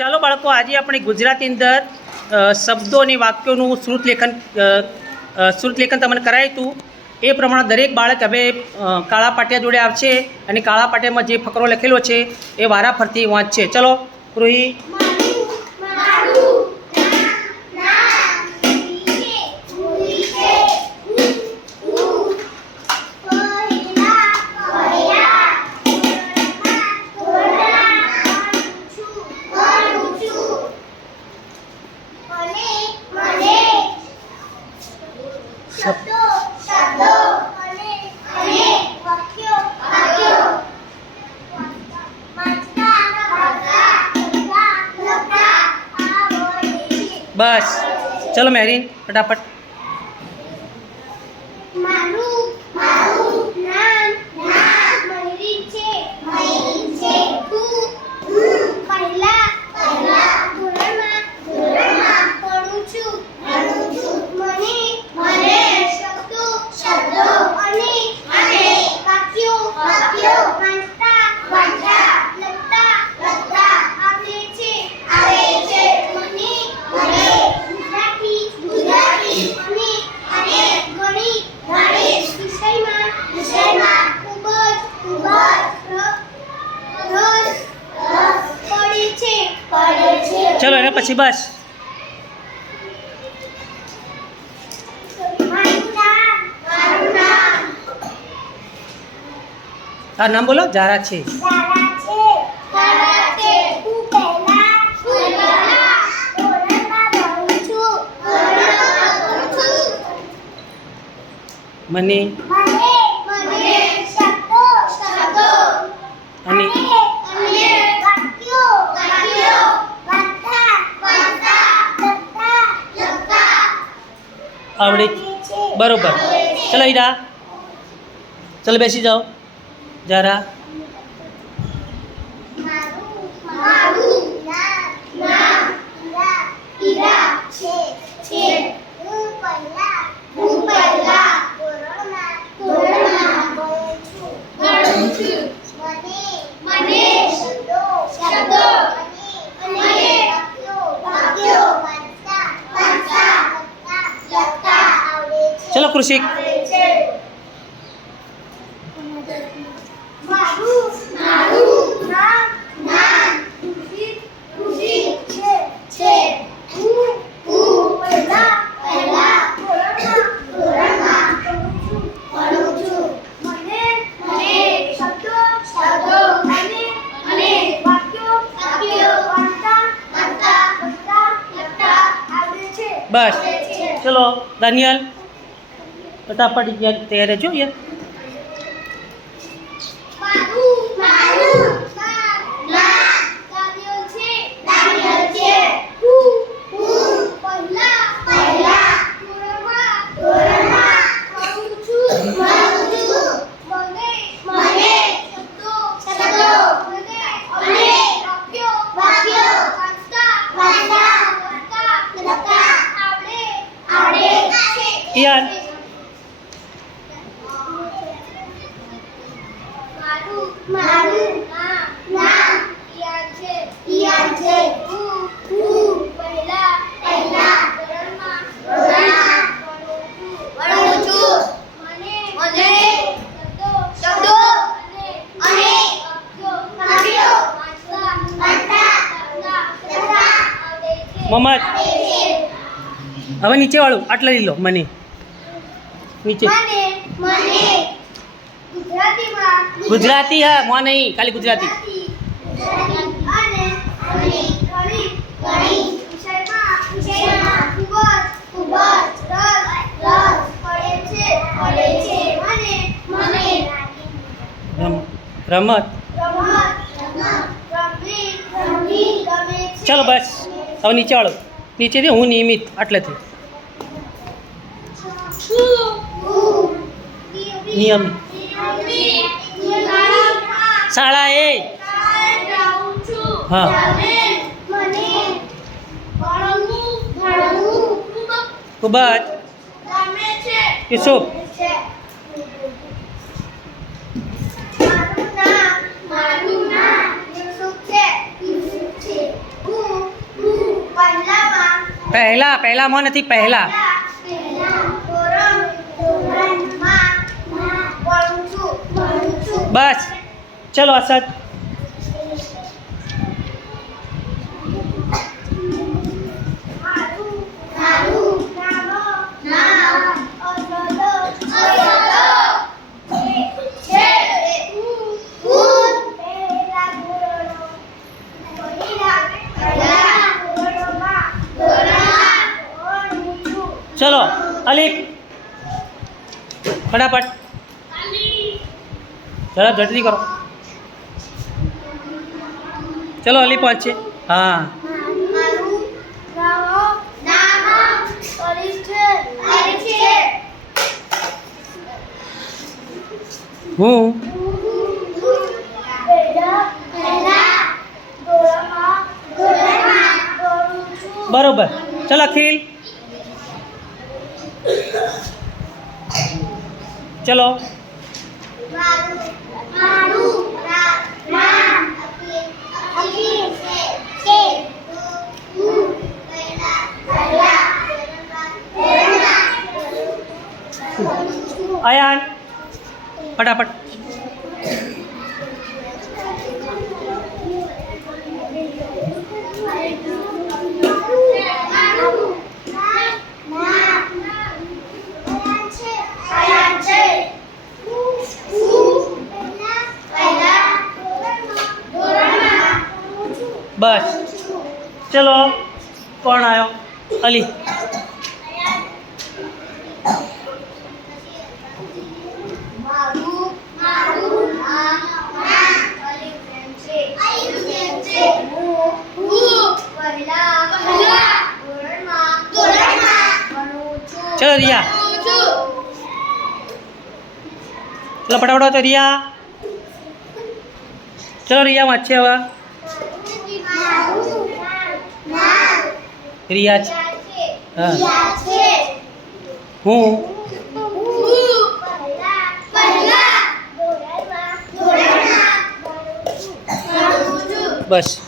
ચાલો બાળકો, આજે આપણે ગુજરાતી અંદર શબ્દો અને વાક્યોનું શ્રુત લેખન તમને કરાયું હતું એ પ્રમાણે દરેક બાળક હવે કાળા પાટિયા જોડે આવશે અને કાળા પાટિયામાં જે ફકરો લખેલો છે એ વારાફરતી વાંચશે. ચલો રૂહી. બસ ચલો મેરીન ફટાફટ. ચલો એના પછી બસ. હા, નામ બોલો. ઝારા છે. મને અને આવડે. બરોબર. ચલો હીરા, ચલો બેસી જાઓ. ઝારા. ચલો કૃષિક. બસ ચલો દાનિયલ ફટાફટ તૈયાર રહેજો યાર. યાર મોહમ્મદ. હવે નીચે વાળું આટલા લઈ લો. મને નીચે ગુજરાતી. હા, મોં નહીં, ખાલી ગુજરાતી. રમત. ચલો બસ હવે નીચે વાળો. નીચેથી હું નિયમિત આટલેથી નિયમિત. શાળા એ હા ખૂબ જ યુસુફ. મારું નામ યુસુફ છે. પહેલામાં નથી, પહેલા. બસ ચલો અસદ. ચલો અલીફ ફટાફટ ઝડપ ઝડપથી કરો. ચલો અલીફ પહોંચે. હા હું બરોબર. ચલો અખિલ ચલો. અયાન ફટાફટ. બસ ચલો કોણ આવ્યો? અલી. ચલો રિયા. ચલો ફટાફટ તો રિયા. ચલો રિયા વાંચે હવે. રિયા છે. હા હું બસ.